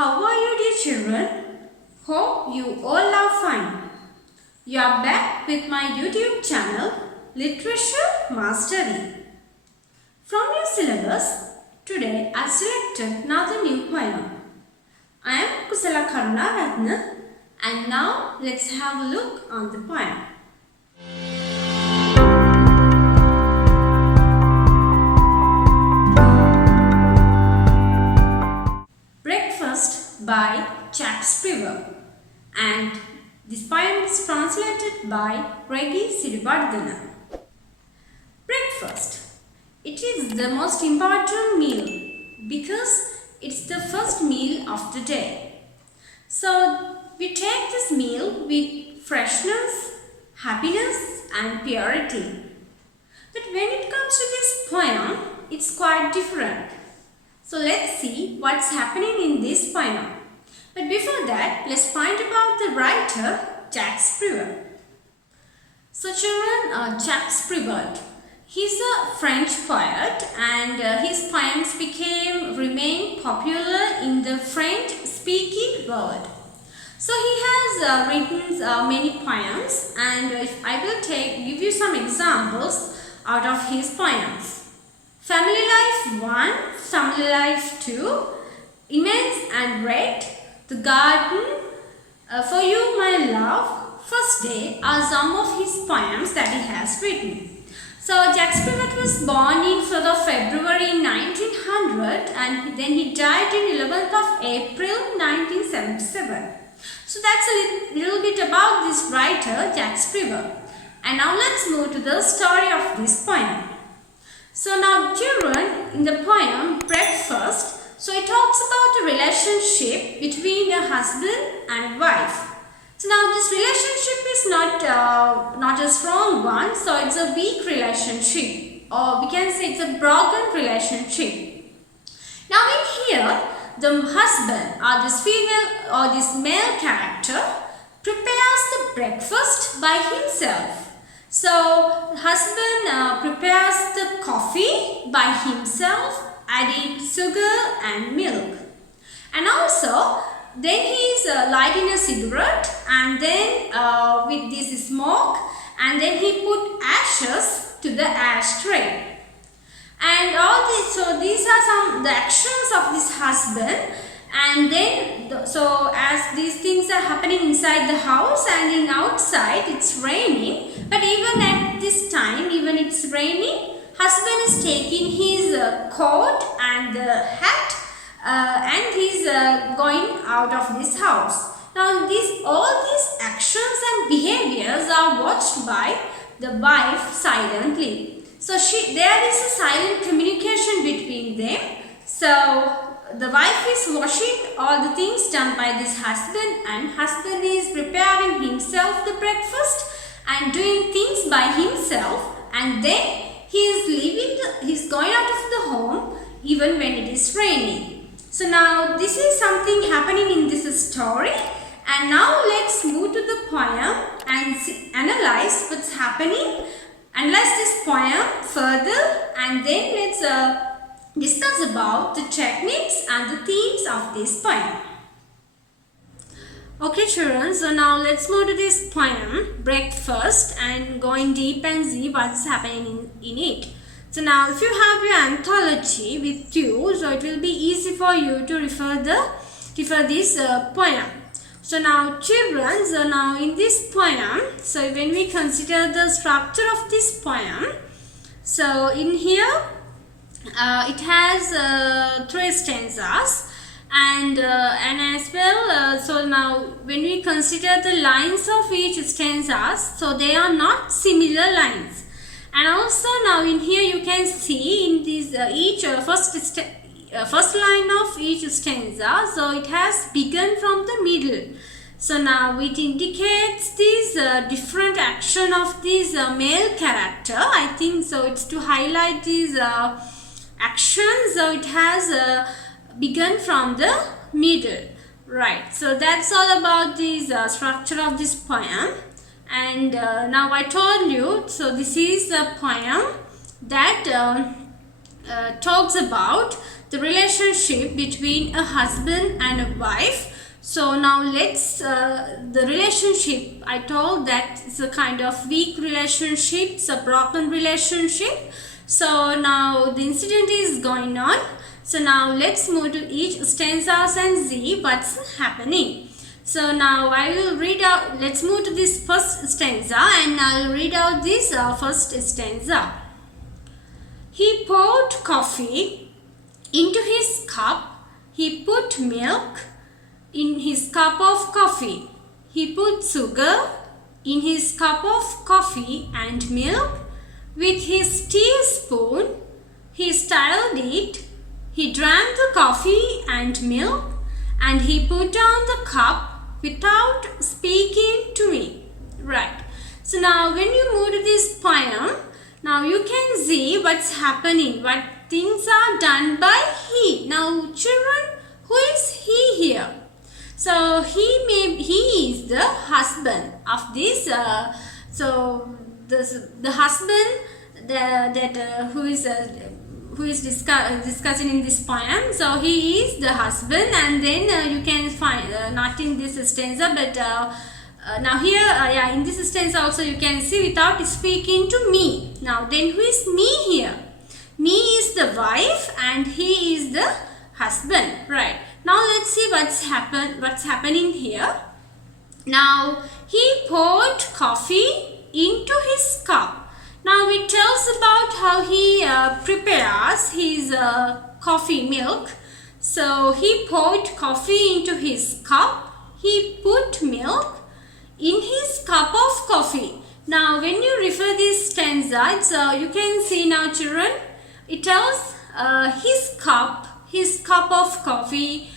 How are you, dear children? Hope you all are fine. You are back with my YouTube channel, Literature Mastery. From your syllabus, today I selected another new poem. I am Kusala Karunarathne, and now let's have a look on the poem. Breakfast by Jacques Prevert, and this poem is translated by G.C.E. Breakfast. It is the most important meal because it's the first meal of the day. So we take this meal with freshness, happiness and purity. But when it comes to this poem, it's quite different. So let's see what's happening in this poem. But before that, let's find about the writer Jacques Prevert. So children, Jacques Prevert, he's a French poet, and his poems remained popular in the French-speaking world. So he has written many poems, and if I will give you some examples out of his poems. Family Life 1, Family Life 2, Immense and Red, The Garden, For You My Love, First Day are some of his poems that he has written. So Jacques Prevert was born in 4th of February 1900, and then he died in 11th of April 1977. So that's a little bit about this writer Jacques Prevert. And now let's move to the story of this poem. So now children, in the poem Breakfast, so it talks about a relationship between a husband and wife. So now this relationship is not a strong one, so it's a weak relationship, or we can say it's a broken relationship. Now in here, the husband or this female or this male character prepares the breakfast by himself. So, the husband prepares the coffee by himself, adding sugar and milk. And also, then he is lighting a cigarette, and then with this smoke, and then he put ashes to the ashtray. And all this, so these are the actions of this husband. And then, so as these things are happening inside the house and in outside, it's raining. But even at this time, even it's raining, husband is taking his coat and hat and he's going out of this house. Now, all these actions and behaviors are watched by the wife silently. So there is a silent communication between them. So the wife is watching all the things done by this husband, and husband is preparing himself the breakfast and doing things by himself, and then he's going out of the home even when it is raining. So now this is something happening in this story, and now let's move to the poem and analyze what's happening, analyze this poem further, and then let's discuss about the techniques and the themes of this poem. Okay children, so now let's move to this poem, Breakfast, and go in deep and see what's happening in it. So now if you have your anthology with you, so it will be easy for you to refer this poem. So now children, so now in this poem, so when we consider the structure of this poem, so in here it has 3 stanzas, and as well, so now when we consider the lines of each stanzas, so they are not similar lines. And also now in here you can see in this each first line of each stanza, so it has begun from the middle. So now it indicates this different action of this male character. I think so it's to highlight these actions, so it has begun from the middle, right? So that's all about this structure of this poem. And now I told you, so this is a poem that talks about the relationship between a husband and a wife. So now let's, the relationship, I told that it's a kind of weak relationship, it's a broken relationship. So now the incident is going on. So now let's move to each stanzas and see what's happening. So now I will read out, let's move to this first stanza and I'll read out this first stanza. He poured coffee into his cup, he put milk in his cup of coffee. He put sugar in his cup of coffee and milk. With his teaspoon, he stirred it. He drank the coffee and milk, and he put down the cup without speaking to me. Right. So now when you move to this poem, now you can see what's happening, what things are done by he. Now children, who is he here? So he is the husband of this. The husband who is discussing in this poem. So he is the husband, and then you can find not in this stanza, but now here in this stanza also you can see without speaking to me. Now then who is me here? Me is the wife and he is the husband, right? Now let's see what's happening here. Now he poured coffee into his cup. Now it tells about how he prepares his coffee milk. So he poured coffee into his cup. He put milk in his cup of coffee. Now when you refer this stanza, you can see now children, it tells his cup of coffee,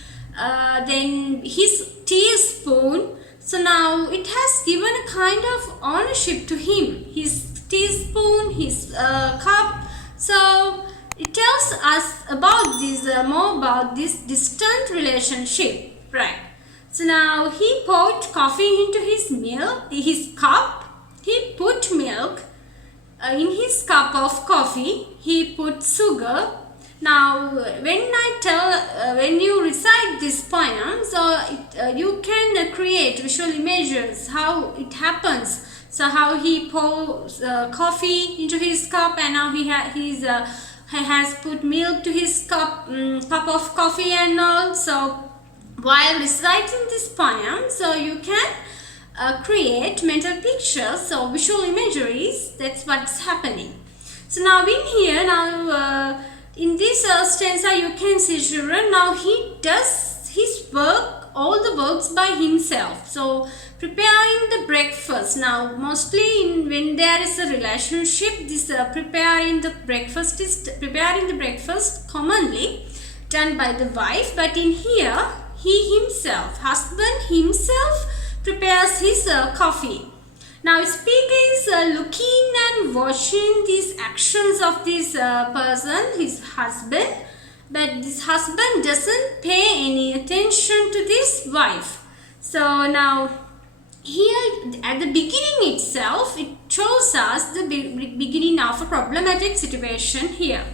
then his teaspoon. So now it has given a kind of ownership to him, his teaspoon, his cup. So it tells us about this, more about this distant relationship, right? So now he poured coffee into his cup. He put milk in his cup of coffee. He put sugar. Now when you recite this poem, so you can create visual images how it happens. So how he pours coffee into his cup, and now he has put milk to his cup of coffee and all. So while reciting this poem, so you can create mental pictures, so visual imageries. That's what's happening. So now in here, in this stanza you can see children, now he does his work, all the works by himself. So preparing the breakfast. Now mostly when there is a relationship, this preparing the breakfast commonly done by the wife, but in here he himself, husband himself, prepares his coffee. Now speaker is looking and watching these actions of this person, his husband, but this husband doesn't pay any attention to this wife. So now here at the beginning itself, it shows us the beginning of a problematic situation here.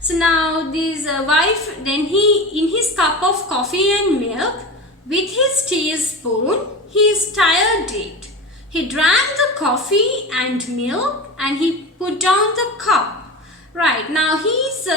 So now this wife, then he in his cup of coffee and milk, with his teaspoon, he stirred it. He drank the coffee and milk and he put down the cup. Right, now he's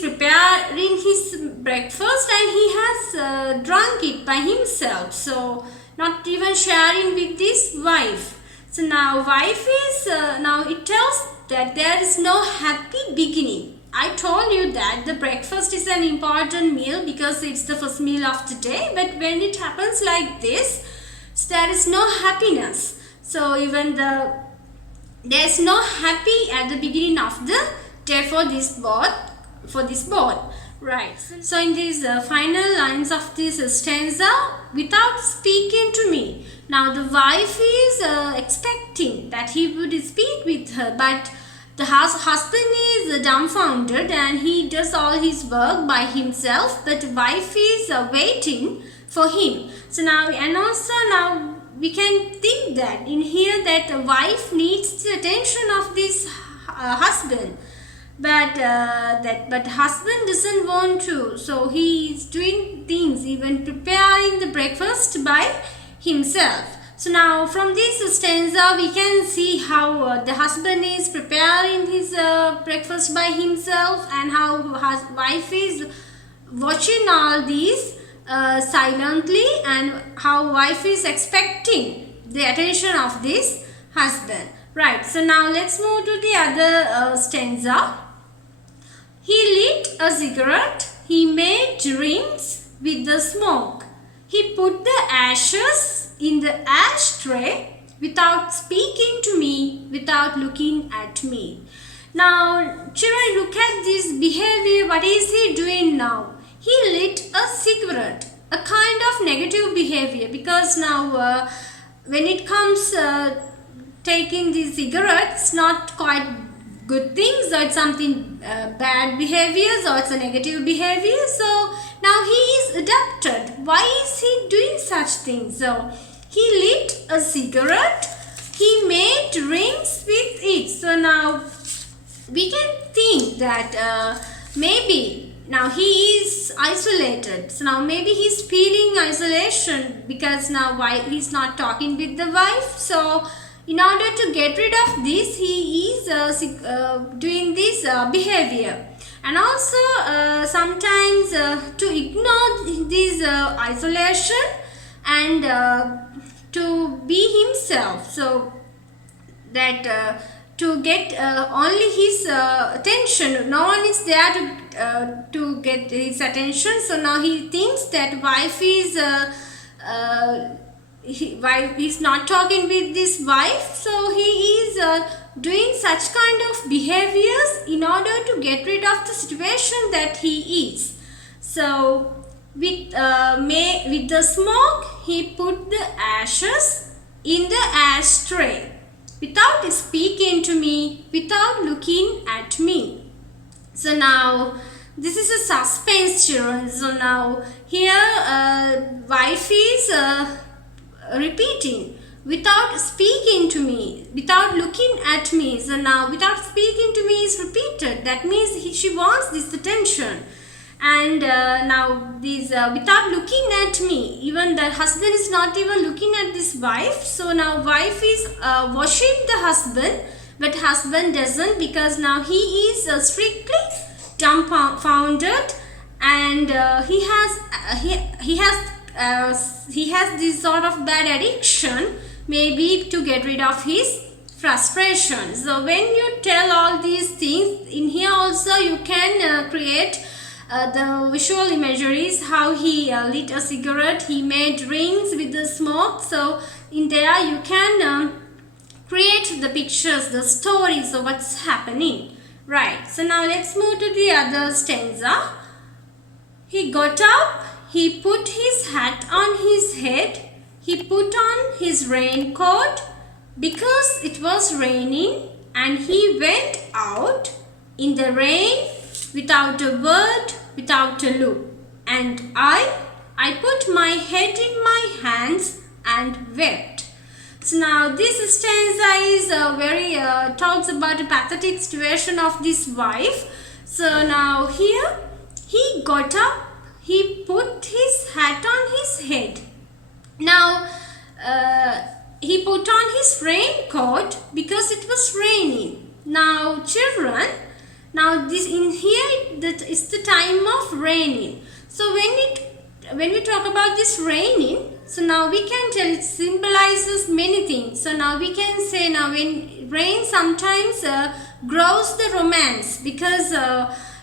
preparing his breakfast and he has drunk it by himself. So not even sharing with this wife. So now wife is, now it tells that there is no happy beginning. I told you that the breakfast is an important meal because it's the first meal of the day. But when it happens like this, so there is no happiness. So even there's no happy at the beginning of the day for this boy. Right. So in these final lines of this stanza, without speaking to me. Now the wife is expecting that he would speak with her, but the husband is dumbfounded and he does all his work by himself, but wife is waiting for him. So now, and also now we can think that in here that the wife needs the attention of this husband. but husband doesn't want to, so he is doing things, even preparing the breakfast by himself. So now from this stanza we can see how the husband is preparing his breakfast by himself, and how his wife is watching all these silently, and how wife is expecting the attention of this husband. Right, so now let's move to the other stanza. He lit a cigarette, he made rings with the smoke. He put the ashes in the ashtray without speaking to me, without looking at me. Now, children, look at this behavior. What is he doing now? He lit a cigarette, a kind of negative behavior, because now when it comes taking the cigarettes, not quite good things, or it's something bad behaviors, or it's a negative behavior. So now he is adapted. Why is he doing such things? So he lit a cigarette, he made rings with it. So now we can think that maybe now he is isolated. So now maybe he's feeling isolation, because now why he's not talking with the wife. So in order to get rid of this, he is doing this behavior. And also sometimes to ignore this isolation and to be himself, so that to get only his attention, no one is there to get his attention. So now he thinks that wife is wife is not talking with this wife, so he is doing such kind of behaviors in order to get rid of the situation that he is. So with the smoke, he put the ashes in the ashtray without speaking to me, without looking at me. So now this is a suspense, children. So now here wife is repeating, without speaking to me, without looking at me. So now without speaking to me is repeated. That means she wants this attention. And now this without looking at me, even the husband is not even looking at this wife. So now wife is watching the husband, but husband doesn't, because now he is strictly dumbfounded, and he has this sort of bad addiction, maybe to get rid of his frustration. So when you tell all these things, in here also you can create the visual imageries, how he lit a cigarette, he made rings with the smoke. So in there you can create the pictures, the stories of what's happening. Right, so now let's move to the other stanza. He got up, he put his hat on his head, he put on his raincoat because it was raining, and he went out in the rain without a word, without a look. And I put my head in my hands and wept. So now this stanza is very talks about a pathetic situation of this wife. So now here he got up, he put his hat on his head. Now he put on his raincoat because it was raining. Now children, now this in here that is the time of raining. So when we talk about this raining, so now we can tell it symbolizes many things. So now we can say, now when rain sometimes grows the romance, because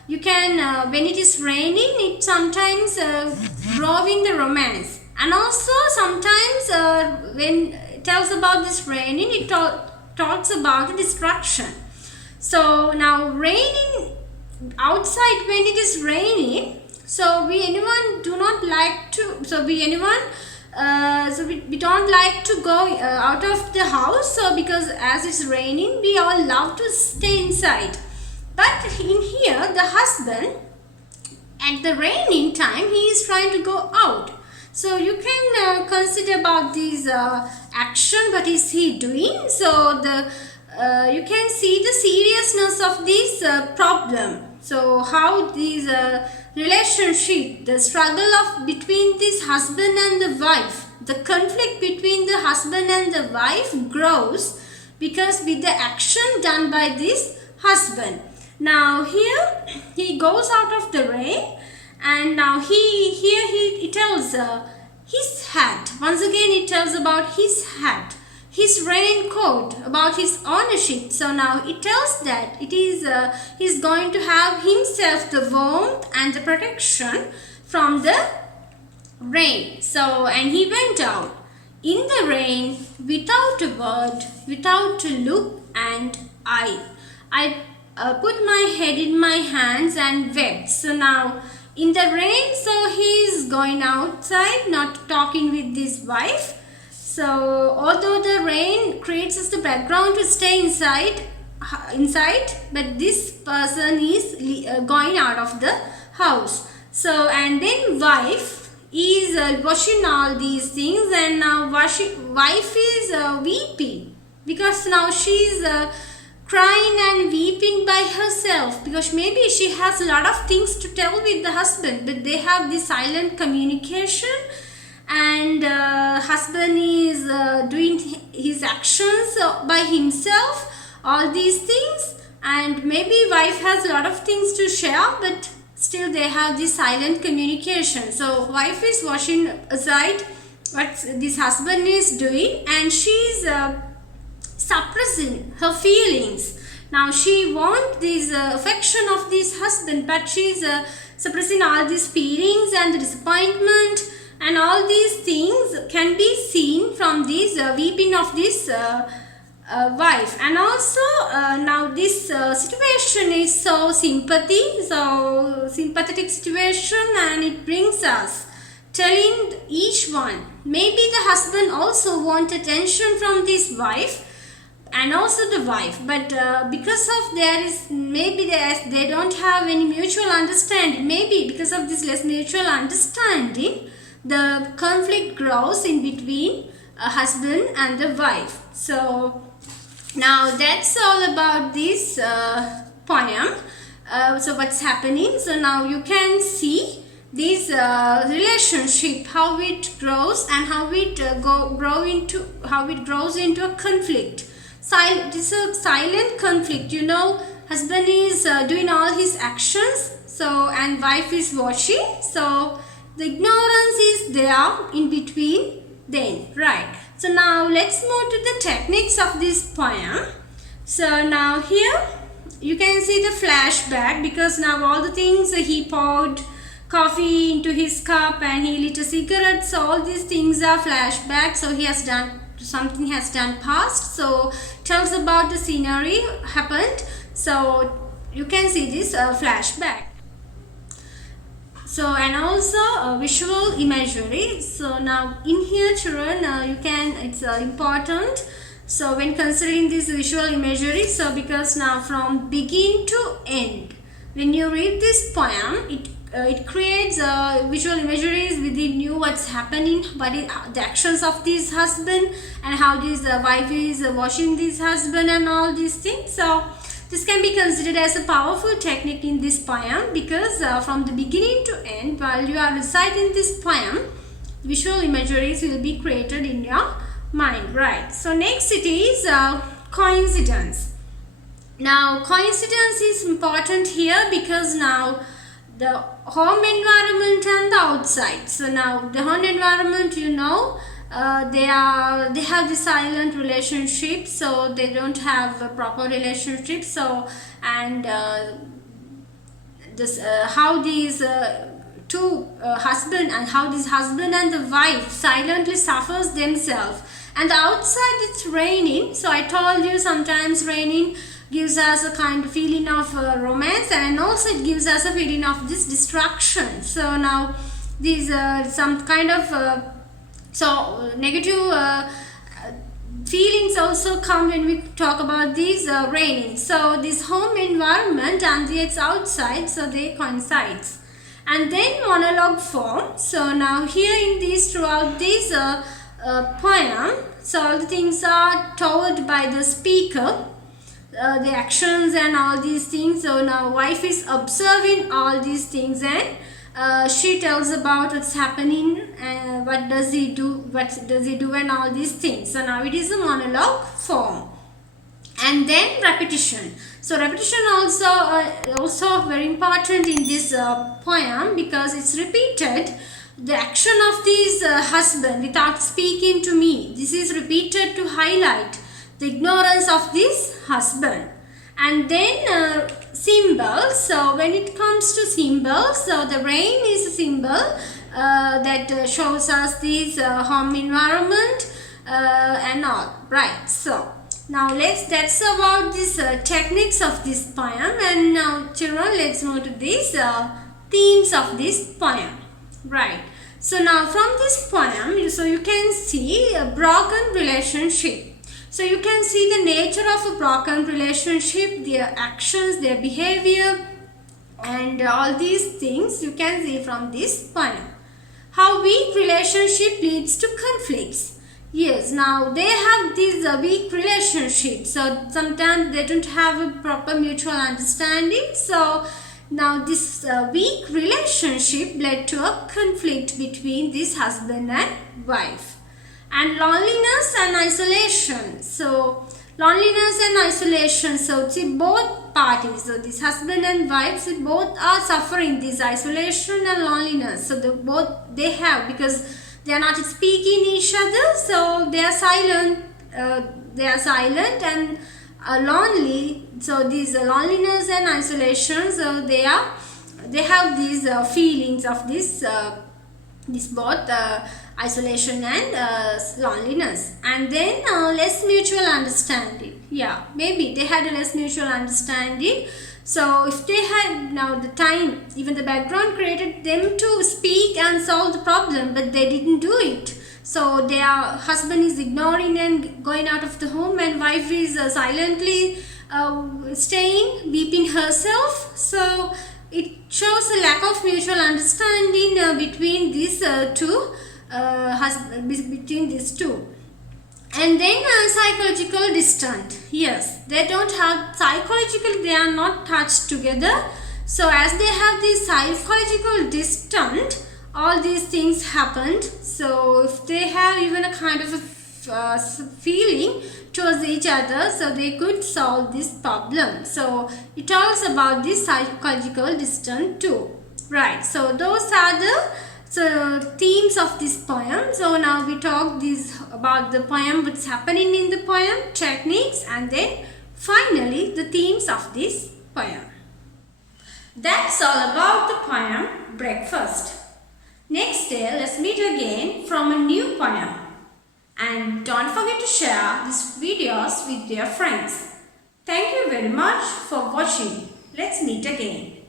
you can when it is raining, it sometimes growing the romance. And also sometimes when it tells about this raining, it talks about destruction. So now raining outside, when it is raining, so we don't like to go out of the house. So because as it's raining, we all love to stay inside. But in here, the husband at the raining time, he is trying to go out. So you can consider about this action. What is he doing? So you can see the seriousness of this problem. So how this relationship, the struggle of between this husband and the wife, the conflict between the husband and the wife grows because with the action done by this husband. Now here he goes out of the rain, and now he tells his hat. Once again it tells about his hat, his raincoat, about his ownership. So now it tells that it is he's going to have himself the warmth and the protection from the rain. So, and he went out in the rain without a word, without a look, and I put my head in my hands and wept. So now in the rain, so he is going outside, not talking with his wife. So although the rain creates us the background to stay inside, but this person is going out of the house. So, and then wife is washing all these things, and now wife is weeping because now she is crying and weeping by herself, because maybe she has a lot of things to tell with the husband, but they have this silent communication, and husband is doing his actions by himself, all these things, and maybe wife has a lot of things to share, but still they have this silent communication. So wife is watching aside what this husband is doing, and she is suppressing her feelings. Now she wants this affection of this husband, but she is suppressing all these feelings and the disappointment, and all these things can be seen from this weeping of this wife. And also now this situation is so sympathetic situation, and it brings us telling each one, maybe the husband also want attention from this wife and also the wife, but because of there is maybe they don't have any mutual understanding, maybe because of this less mutual understanding, the conflict grows in between a husband and the wife. So now that's all about this poem. So what's happening? So now you can see this relationship, how it grows and how it grows into a conflict. This is a silent conflict. You know, husband is doing all his actions, so, and wife is watching. So the ignorance is there in between then, right? So now let's move to the techniques of this poem. So now here you can see the flashback, because now all the things he poured coffee into his cup and he lit a cigarette, so all these things are flashback. So he has done something, has done past, so tells about the scenery happened. So you can see this flashback. So, and also visual imagery. So now in here children, you can, it's important. So when considering this visual imagery, so because now from begin to end, when you read this poem, it creates visual imageries within you, what's happening, the actions of this husband, and how this wife is watching this husband and all these things. So this can be considered as a powerful technique in this poem, because from the beginning to end, while you are reciting this poem, visual imageries will be created in your mind, right? So next it is coincidence. Now coincidence is important here, because now the home environment and the outside. So now the home environment, you know, they have the silent relationship, so they don't have a proper relationship. So, and this how these two husband, and how this husband and the wife silently suffers themselves. And the outside it's raining, so I told you sometimes raining gives us a kind of feeling of romance, and also it gives us a feeling of this destruction. So now these some kind of negative feelings also come when we talk about these raining. So this home environment and its outside, so they coincides. And then monologue form. So now here in this, throughout this poem, so all the things are told by the speaker. the actions and all these things. So now wife is observing all these things, and she tells about what's happening and what does he do and all these things. So now it is a monologue form. And then repetition. So repetition also very important in this poem, because it's repeated. The action of this husband without speaking to me, this is repeated to highlight the ignorance of this husband. And then symbols. So when it comes to symbols, so the rain is a symbol that shows us this home environment and all, right? So now that's about this techniques of this poem. And now children, let's move to these themes of this poem, right? So now from this poem, so you can see a broken relationship. So you can see the nature of a broken relationship, their actions, their behavior, and all these things you can see from this poem. How weak relationship leads to conflicts. Yes, now they have this weak relationship. So sometimes they don't have a proper mutual understanding. So now this weak relationship led to a conflict between this husband and wife. And loneliness and isolation. So loneliness and isolation. So see, both parties, so this husband and wife, so both are suffering this isolation and loneliness. So both they have, because they are not speaking each other, so they are silent. And lonely. So these loneliness and isolation. So they have these feelings of this both isolation and loneliness. And then less mutual understanding. Yeah, maybe they had a less mutual understanding. So if they had now the time, even the background created them to speak and solve the problem, but they didn't do it. So their husband is ignoring and going out of the home, and wife is silently staying, weeping herself. So it shows a lack of mutual understanding between these two. Between these two. And then psychological distant. Yes, they don't have psychological, they are not touched together. So as they have this psychological distant, all these things happened. So if they have even a kind of a feeling towards each other, so they could solve this problem. So it talks about this psychological distant too, right? So those are the themes of this poem. So now we talk about the poem, what's happening in the poem, techniques, and then finally the themes of this poem. That's all about the poem Breakfast. Next day, let's meet again from a new poem. And don't forget to share these videos with your friends. Thank you very much for watching. Let's meet again.